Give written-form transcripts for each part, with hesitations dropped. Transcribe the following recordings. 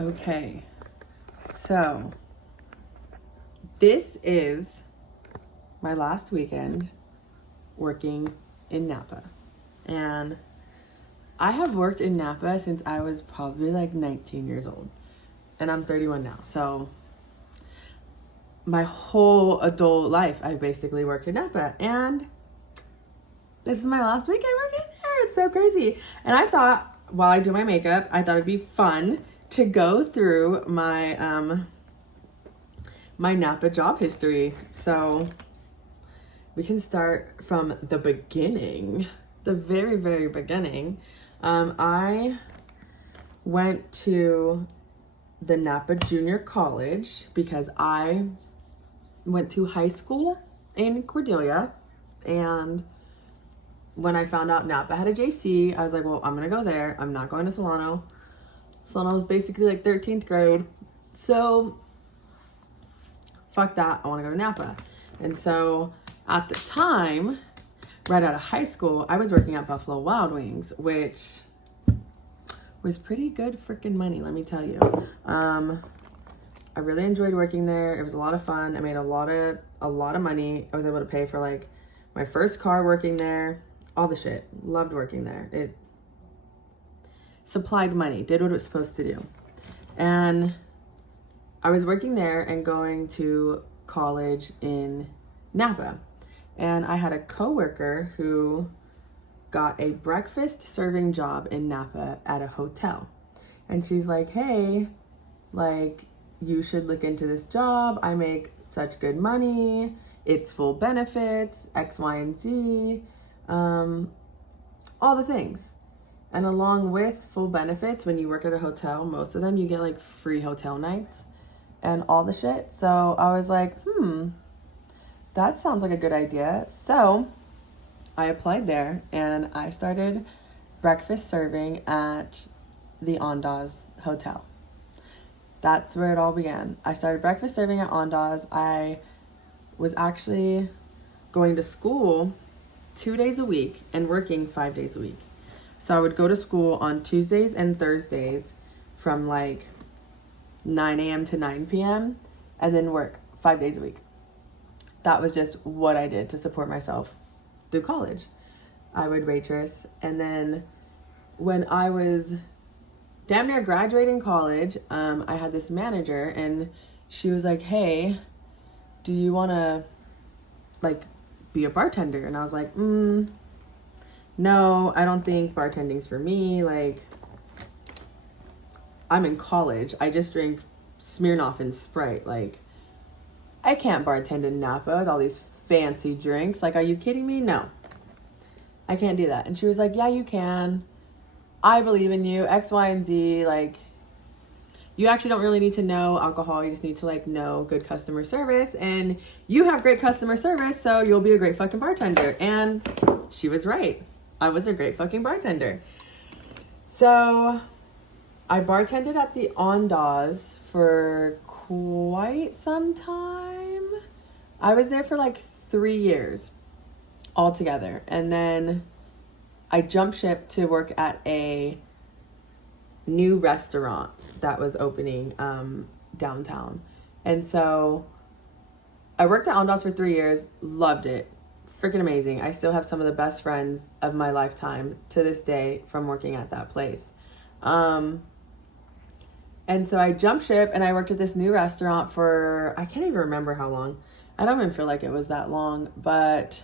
Okay, so this is my last weekend working in Napa. And I have worked in Napa since I was probably like 19 years old. And I'm 31 now. So my whole adult life, I basically worked in Napa. And this is my last weekend working there. It's so crazy. And I thought, while I do my makeup, I thought it'd be fun to go through my my Napa job history. So we can start from the beginning, the very, very beginning. I went to the Napa Junior College because I went to high school in Cordelia, and when I found out Napa had a JC, I was like, well, I'm gonna go there. I'm not going to Solano. Solano was basically like 13th grade. So fuck that, I wanna go to Napa. And so at the time, right out of high school, I was working at Buffalo Wild Wings, which was pretty good freaking money, let me tell you. I really enjoyed working there. It was a lot of fun. I made a lot of money. I was able to pay for like my first car working there, all the shit. Loved working there. It supplied money, did what it was supposed to do. And I was working there and going to college in Napa. And I had a coworker who got a breakfast serving job in Napa at a hotel. And she's like, hey, like, you should look into this job. I make such good money. It's full benefits, X, Y, and Z, all the things. And along with full benefits, when you work at a hotel, most of them you get like free hotel nights and all the shit. So I was like, that sounds like a good idea. So I applied there and I started breakfast serving at the Ondas Hotel. That's where it all began. I started breakfast serving at Ondas. I was actually going to school 2 days a week and working 5 days a week. So I would go to school on Tuesdays and Thursdays from like 9 a.m. to 9 p.m. and then work 5 days a week. That was just what I did to support myself through college. I would waitress. And then when I was damn near graduating college, I had this manager and she was like, hey, do you want to like be a bartender? And I was like, no, I don't think bartending's for me. Like, I'm in college. I just drink Smirnoff and Sprite. Like, I can't bartend in Napa with all these fancy drinks. Like, are you kidding me? No, I can't do that. And she was like, yeah, you can. I believe in you, X, Y, and Z. Like, you actually don't really need to know alcohol. You just need to like know good customer service, and you have great customer service, so you'll be a great fucking bartender. And she was right. I was a great fucking bartender. So I bartended at the Ondas for quite some time. I was there for like 3 years altogether. And then I jumped ship to work at a new restaurant that was opening downtown. And so I worked at Ondas for 3 years, loved it. Freaking amazing. I still have some of the best friends of my lifetime to this day from working at that place. And so I jumped ship and I worked at this new restaurant for, I can't even remember how long. I don't even feel like it was that long, but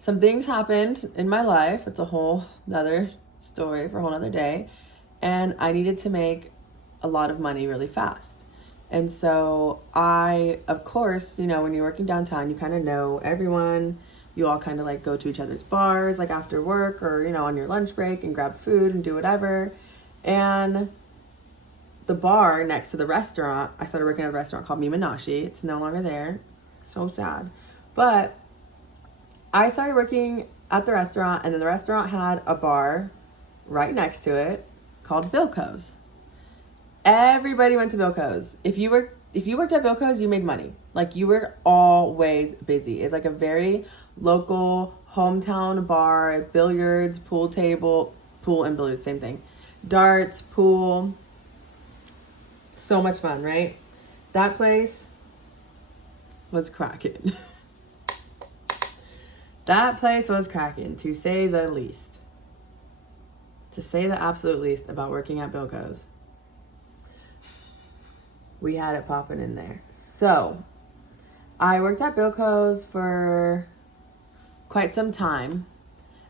some things happened in my life. It's a whole nother story for a whole nother day. And I needed to make a lot of money really fast. And so I, of course, you know, when you're working downtown, you kind of know everyone. You all kind of like go to each other's bars, like after work or, you know, on your lunch break and grab food and do whatever. And the bar next to the restaurant, I started working at a restaurant called Mimanashi. It's no longer there. So sad. But I started working at the restaurant, and then the restaurant had a bar right next to it called Bilko's. Everybody went to Bilko's. If you worked at Bilko's, you made money. Like, you were always busy. It's like a very local hometown bar, billiards, pool table, pool and billiards, same thing. Darts, pool, So much fun, right? That place was cracking. That place was cracking, to say the least. To say the absolute least about working at Bilko's. We had it popping in there. So, I worked at Bilko's for quite some time.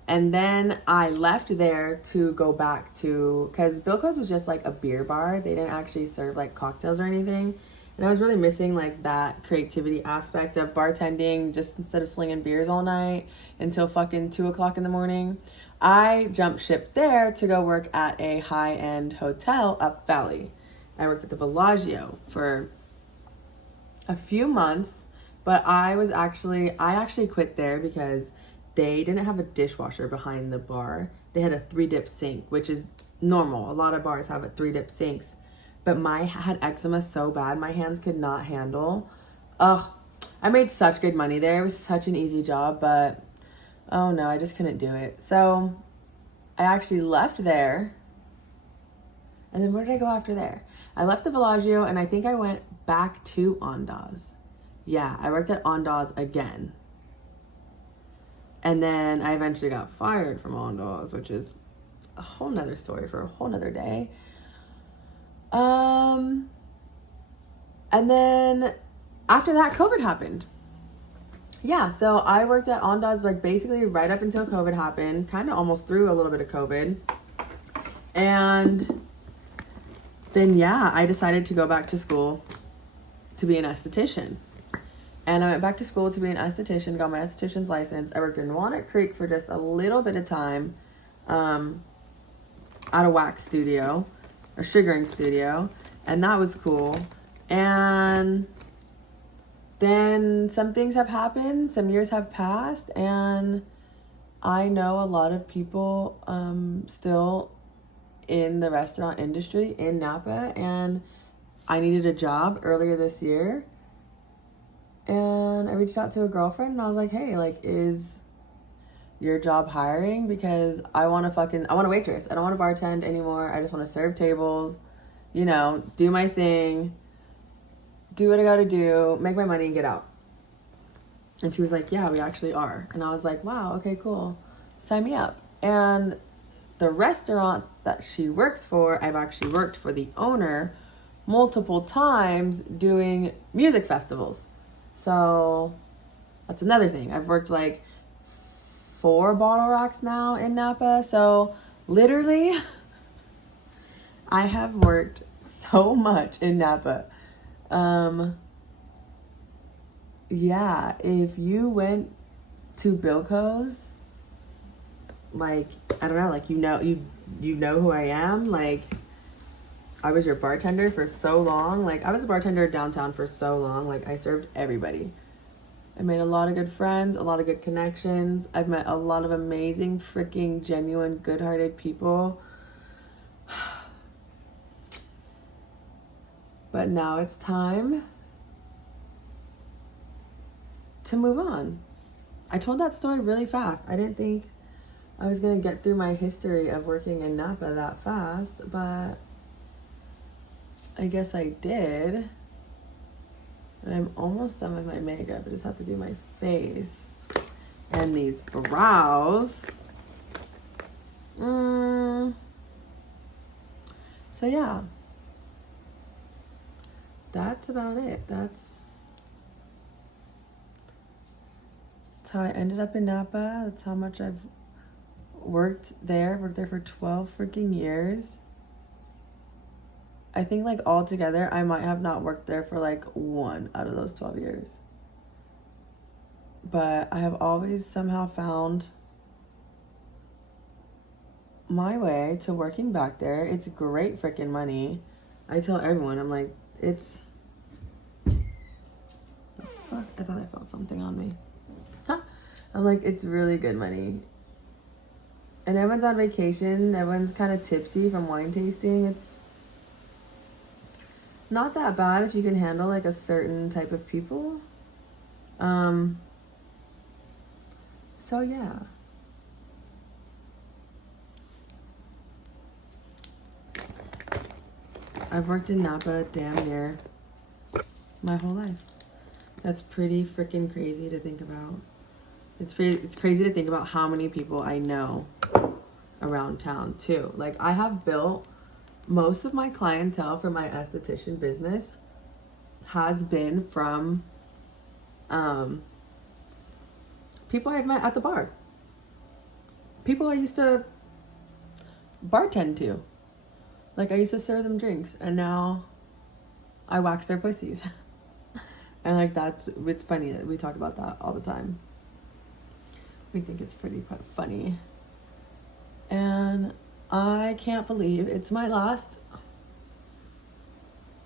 And then I left there to go back to, because Bilko's was just like a beer bar. They didn't actually serve like cocktails or anything. And I was really missing like that creativity aspect of bartending, just instead of slinging beers all night until fucking 2 o'clock in the morning. I jumped ship there to go work at a high-end hotel up Valley. I worked at the Bellagio for a few months, but I actually quit there because they didn't have a dishwasher behind the bar. They had a 3-dip sink, which is normal. A lot of bars have 3-dip sinks. But I had eczema so bad, my hands could not handle. Ugh, I made such good money there. It was such an easy job, but oh no, I just couldn't do it. So I actually left there. And then where did I go after there? I left the Bellagio and I think I went back to Andaz. Yeah, I worked at Andaz again. And then I eventually got fired from Andaz, which is a whole nother story for a whole nother day. And then after that, COVID happened. Yeah, so I worked at Andaz like basically right up until COVID happened, kind of almost through a little bit of COVID. And then, yeah, I decided to go back to school to be an esthetician. And I went back to school to be an esthetician, got my esthetician's license. I worked in Walnut Creek for just a little bit of time at a wax studio, a sugaring studio, and that was cool. And then some things have happened, some years have passed, and I know a lot of people still in the restaurant industry in Napa, and I needed a job earlier this year. And I reached out to a girlfriend and I was like, hey, like, is your job hiring? Because I want to waitress. I don't want to bartend anymore. I just want to serve tables, you know, do my thing, do what I got to do, make my money and get out. And she was like, yeah, we actually are. And I was like, wow, okay, cool. Sign me up. And the restaurant that she works for, I've actually worked for the owner multiple times doing music festivals. So that's another thing. I've worked like 4 bottle rocks now in Napa. So literally, I have worked so much in Napa. Yeah, if you went to Bilko's, like, I don't know, like, you know who I am. Like, I was your bartender for so long. Like, I was a bartender downtown for so long. Like, I served everybody. I made a lot of good friends, a lot of good connections. I've met a lot of amazing, freaking, genuine, good-hearted people. But now it's time to move on. I told that story really fast. I didn't think I was going to get through my history of working in Napa that fast, but I guess I did. And I'm almost done with my makeup. I just have to do my face and these brows. So yeah, that's about it. That's how I ended up in Napa. That's how much I've worked there for 12 freaking years. I think like all together, I might have not worked there for like 1 out of those 12 years. But I have always somehow found my way to working back there. It's great freaking money. I tell everyone, I'm like, it's... Fuck, I thought I felt something on me. I'm like, it's really good money. And everyone's on vacation. Everyone's kind of tipsy from wine tasting. It's not that bad if you can handle like a certain type of people. So yeah. I've worked in Napa damn near my whole life. That's pretty freaking crazy to think about. It's crazy to think about how many people I know around town too. Like, I have built most of my clientele for my esthetician business has been from people I've met at the bar. People I used to bartend to. Like, I used to serve them drinks, and now I wax their pussies. And like, it's funny that we talk about that all the time. We think it's pretty funny. And I can't believe it's my last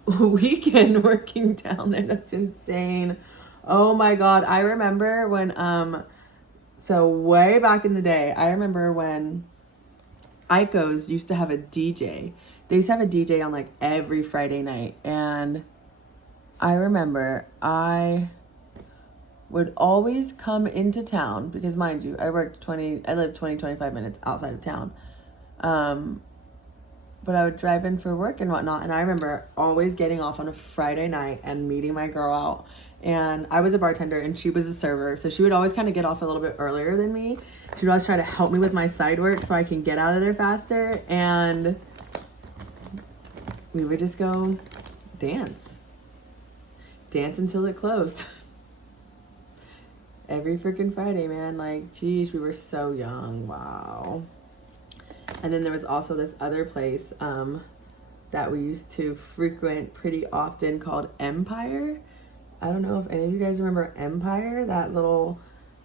weekend working down there. That's insane. Oh my God. I remember when, so way back in the day, I remember when Ico's used to have a DJ. They used to have a DJ on like every Friday night. And I remember I would always come into town because, mind you, I lived 25 minutes outside of town. But I would drive in for work and whatnot. And I remember always getting off on a Friday night and meeting my girl out. And I was a bartender and she was a server. So she would always kind of get off a little bit earlier than me. She would always try to help me with my side work so I can get out of there faster. And we would just go dance until it closed. Every freaking Friday, man. Like, geez, we were so young. Wow. And then there was also this other place that we used to frequent pretty often called Empire. I don't know if any of you guys remember Empire, that little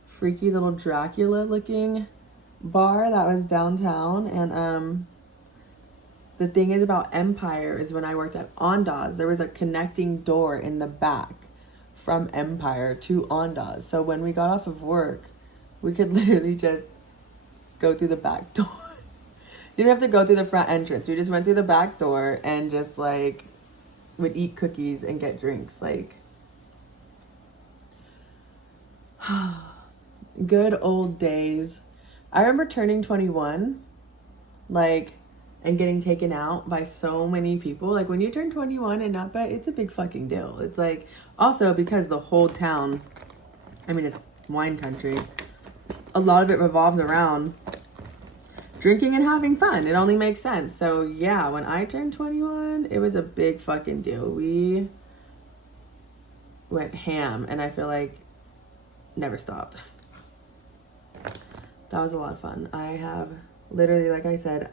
freaky little Dracula looking bar that was downtown. And the thing is about Empire is when I worked at Ondas, there was a connecting door in the back from Empire to Ondas. So when we got off of work, we could literally just go through the back door. You didn't have to go through the front entrance. We just went through the back door and just like would eat cookies and get drinks. Like, good old days. I remember turning 21, like, and getting taken out by so many people. Like, when you turn 21 in Napa, it's a big fucking deal. It's like, also because the whole town, I mean, it's wine country, a lot of it revolves around drinking and having fun. It only makes sense. So yeah, when I turned 21, it was a big fucking deal. We went ham, and I feel like never stopped. That was a lot of fun. I have literally, like I said,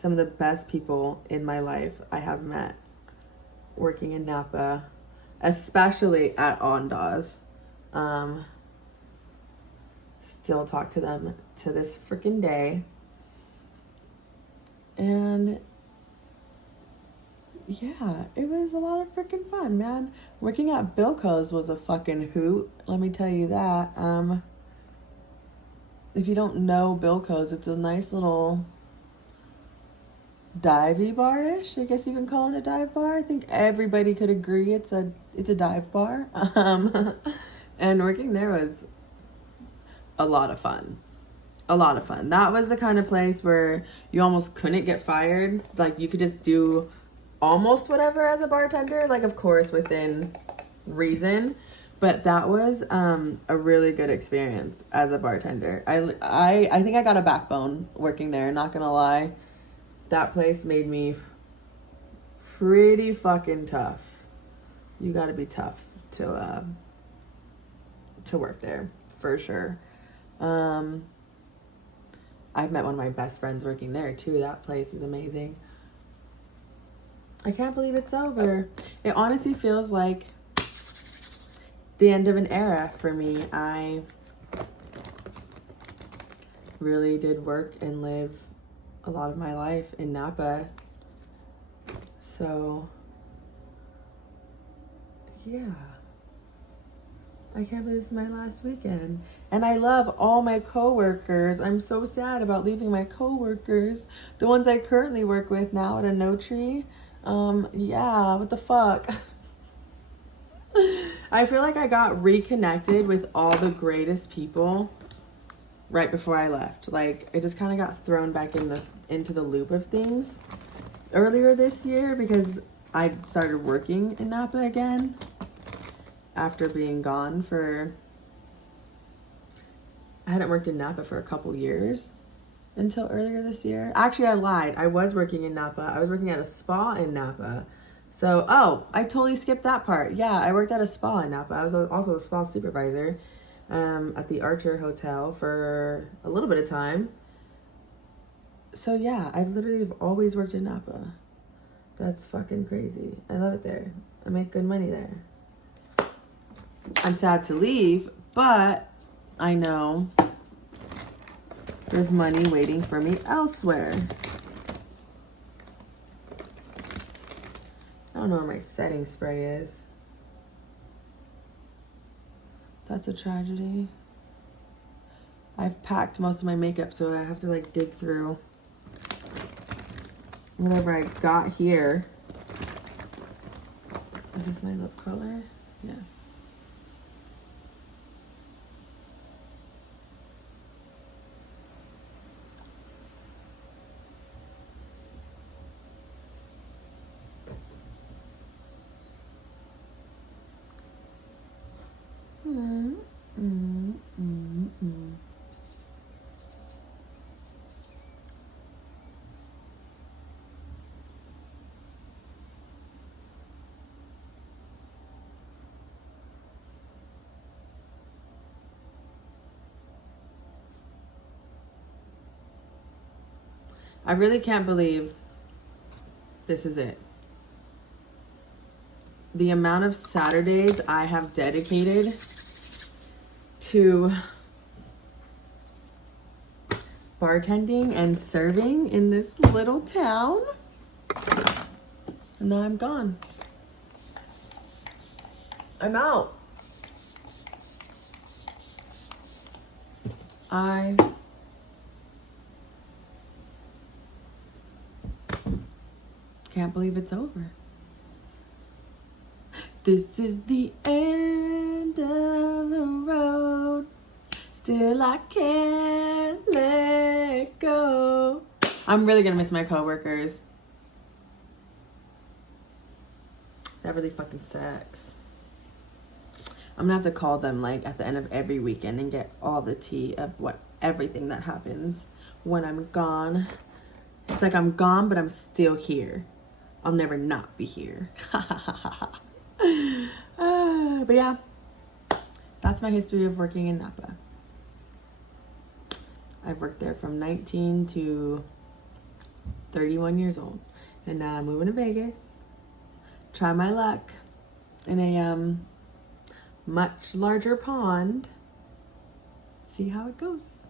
some of the best people in my life I have met working in Napa, especially at Ondas. Still talk to them to this freaking day. And yeah, it was a lot of freaking fun, man. Working at Bilko's was a fucking hoot. Let me tell you that. If you don't know Bilko's, it's a nice little divey bar-ish. I guess you can call it a dive bar. I think everybody could agree it's a dive bar. And working there was a lot of fun. A lot of fun. That was the kind of place where you almost couldn't get fired. Like, you could just do almost whatever as a bartender. Like, of course, within reason. But that was a really good experience as a bartender. I think I got a backbone working there, not gonna lie. That place made me pretty fucking tough. You gotta be tough to work there, for sure. I've met one of my best friends working there too. That place is amazing. I can't believe it's over. It honestly feels like the end of an era for me. I really did work and live a lot of my life in Napa. So, yeah. I can't believe this is my last weekend. And I love all my coworkers. I'm so sad about leaving my coworkers. The ones I currently work with now at a No Tree. Yeah, what the fuck? I feel like I got reconnected with all the greatest people right before I left. Like, I just kind of got thrown back into the loop of things earlier this year because I started working in Napa again after being gone for, I hadn't worked in Napa for a couple years until earlier this year. Actually, I lied. I was working in Napa. I was working at a spa in Napa. So, oh, I totally skipped that part. Yeah, I worked at a spa in Napa. I was also a spa supervisor at the Archer Hotel for a little bit of time. So yeah, I've literally always worked in Napa. That's fucking crazy. I love it there. I make good money there. I'm sad to leave, but I know there's money waiting for me elsewhere. I don't know where my setting spray is. That's a tragedy. I've packed most of my makeup, so I have to like dig through whatever I got here. Is this my lip color? Yes. I really can't believe this is it. The amount of Saturdays I have dedicated to bartending and serving in this little town. And now I'm gone. I'm out. I can't believe it's over. This is the end of the road. Still I can't let go. I'm really gonna miss my coworkers. That really fucking sucks. I'm gonna have to call them like at the end of every weekend and get all the tea of everything that happens when I'm gone. It's like I'm gone, but I'm still here. I'll never not be here. But yeah, that's my history of working in Napa. I've worked there from 19 to 31 years old. And now I'm moving to Vegas. Try my luck in a much larger pond. See how it goes.